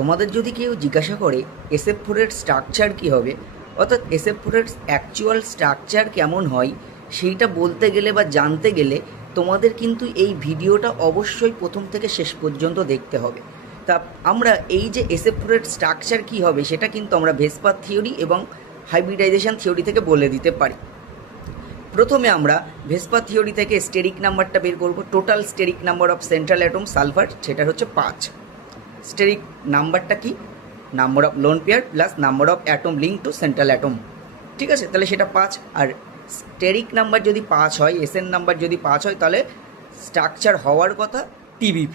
তোমাদের যদি কেউ জিজ্ঞাসা করে SF4 এর স্ট্রাকচার কী হবে, অর্থাৎ SF4 এর অ্যাকচুয়াল স্ট্রাকচার কেমন হয় সেইটা বলতে গেলে বা জানতে গেলে তোমাদের কিন্তু এই ভিডিওটা অবশ্যই প্রথম থেকে শেষ পর্যন্ত দেখতে হবে। তা আমরা এই যে SF4 এর স্ট্রাকচার কী হবে সেটা কিন্তু আমরা ভেসপার থিওরি এবং হাইব্রিডাইজেশন থিওরি থেকে বলে দিতে পারি। প্রথমে আমরা ভেসপার থিওরি থেকে স্টেরিক নাম্বারটা বের করব। Total steric number of central atom sulphur সেটা হচ্ছে 5। স্টেরিক নাম্বারটা কি? Number of lone pair plus number of atom link to central atom, ঠিক আছে? তাহলে সেটা 5। আর স্টেরিক নাম্বার যদি 5 হয়, এসএন নাম্বার যদি 5 হয়, তাহলে স্ট্রাকচার হওয়ার কথা TBP।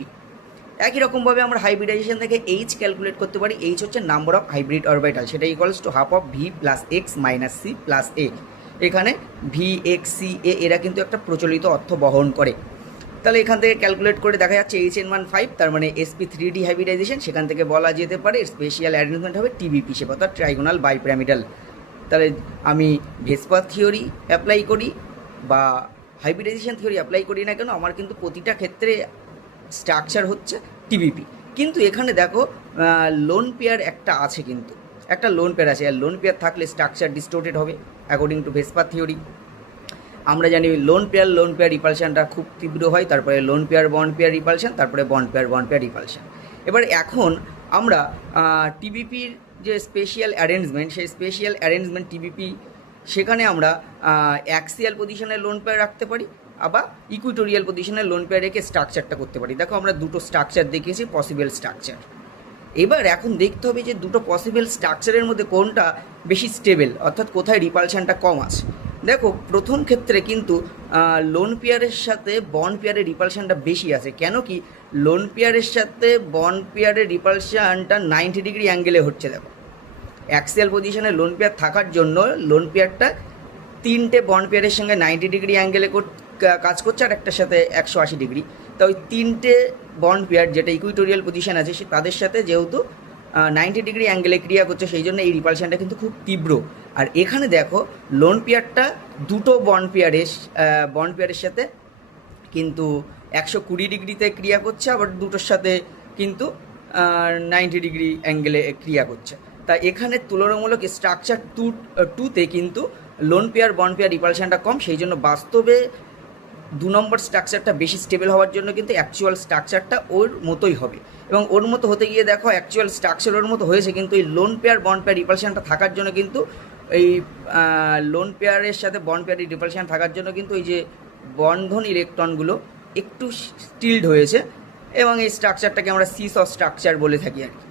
একই রকমভাবে আমরা হাইব্রিডাইজেশন থেকে H ক্যালকুলেট করতে পারি। H হচ্ছে নাম্বার অফ হাইব্রিড অরবিটাল, সেটা equals to half of V plus X minus C plus A. এখানে VXCA এরা কিন্তু একটা প্রচলিত অর্থ বহন করে। তাহলে এখান থেকে ক্যালকুলেট করে দেখা যাচ্ছে HN1 5, তার মানে sp3d হাইব্রিডাইজেশন। সেখান থেকে বলা যেতে পারে স্পেশাল অ্যারেঞ্জমেন্ট হবে TBP শেপ, অর্থাৎ ট্রাইগোনাল বাইপিরামিডাল। তাহলে আমি ভেসপার থিওরি অ্যাপ্লাই করি বা হাইব্রিডাইজেশন থিওরি অ্যাপ্লাই করি না কেন, আমার কিন্তু প্রতিটা ক্ষেত্রে স্ট্রাকচার হচ্ছে TBP। কিন্তু এখানে দেখো লোন পেয়ার একটা আছে, কিন্তু একটা লোন পেয়ার আছে, আর লোন পেয়ার থাকলে স্ট্রাকচার ডিস্টোর্টেড হবে অ্যাকর্ডিং টু ভেসপার থিওরি। আমরা জানি লোন পেয়ার রিপালশানটা খুব তীব্র হয়, তারপরে লোন পেয়ার বন্ড পেয়ার রিপালশান, তারপরে বন্ড পেয়ার রিপালশান। এবার এখন আমরা TBPর যে স্পেশাল অ্যারেঞ্জমেন্ট, সেই স্পেশাল অ্যারেঞ্জমেন্ট TBP, সেখানে আমরা অ্যাক্সিয়াল পজিশনের লোন পেয়ার রাখতে পারি, আবার ইকুইটোরিয়াল পজিশনের লোন পেয়ার রেখে স্ট্রাকচারটা করতে পারি। দেখো আমরা দুটো স্ট্রাকচার দেখিয়েছি, পসিবল স্ট্রাকচার। এবার এখন দেখতে হবে যে দুটো পসিবল স্ট্রাকচারের মধ্যে কোনটা বেশি স্টেবল, অর্থাৎ কোথায় রিপালশানটা কম আছে। দেখো প্রথম ক্ষেত্রে কিন্তু লোন পেয়ারের সাথে বন্ড পেয়ারের রিপালশানটা বেশি আছে। কেন কি? লোন পেয়ারের সাথে বন্ড পেয়ারের রিপালশানটা 90 ডিগ্রি অ্যাঙ্গেলে হচ্ছে। দেখো অ্যাক্সিয়াল পজিশনে লোন পেয়ার থাকার জন্য লোন পেয়ারটা 3টে বন্ড পেয়ারের সঙ্গে 90 ডিগ্রি অ্যাঙ্গেলে কাজ করছে, আর একটার সাথে 180 ডিগ্রি। তো ওই 3টে বন্ড পেয়ার যেটা ইকুইটোরিয়াল পজিশন আছে, সে তাদের সাথে যেহেতু 90 ডিগ্রি অ্যাঙ্গেলে ক্রিয়া করছে, সেই জন্য এই রিপালশানটা কিন্তু খুব তীব্র। আর এখানে দেখো লোন পেয়ারটা দুটো বন্ড পেয়ারের সাথে কিন্তু 120 ডিগ্রিতে ক্রিয়া করছে, আবার দুটোর সাথে কিন্তু 90 ডিগ্রি অ্যাঙ্গেলে ক্রিয়া করছে। তাই এখানে তুলনামূলক স্ট্রাকচার টুতে কিন্তু লোন পেয়ার বন্ড পেয়ার রিপালশানটা কম, সেই জন্য বাস্তবে 2 নম্বর স্ট্রাকচারটা বেশি স্টেবল হওয়ার জন্য কিন্তু অ্যাকচুয়াল স্ট্রাকচারটা ওর মতোই হবে। এবং ওর মতো হতে গিয়ে দেখো অ্যাকচুয়াল স্ট্রাকচার ওর মতো হয়েছে, কিন্তু এই লোন পেয়ার বন্ড পেয়ার রিপালশানটা থাকার জন্য কিন্তু এই লোন পেয়ারের সাথে বন্ড পেয়ারের রিপালশান থাকার জন্য কিন্তু এই যে বন্ধন ইলেকট্রনগুলো একটু স্টিলড হয়েছে, এবং এই স্ট্রাকচারটাকে আমরা সিস অফ স্ট্রাকচার বলে থাকি আর কি।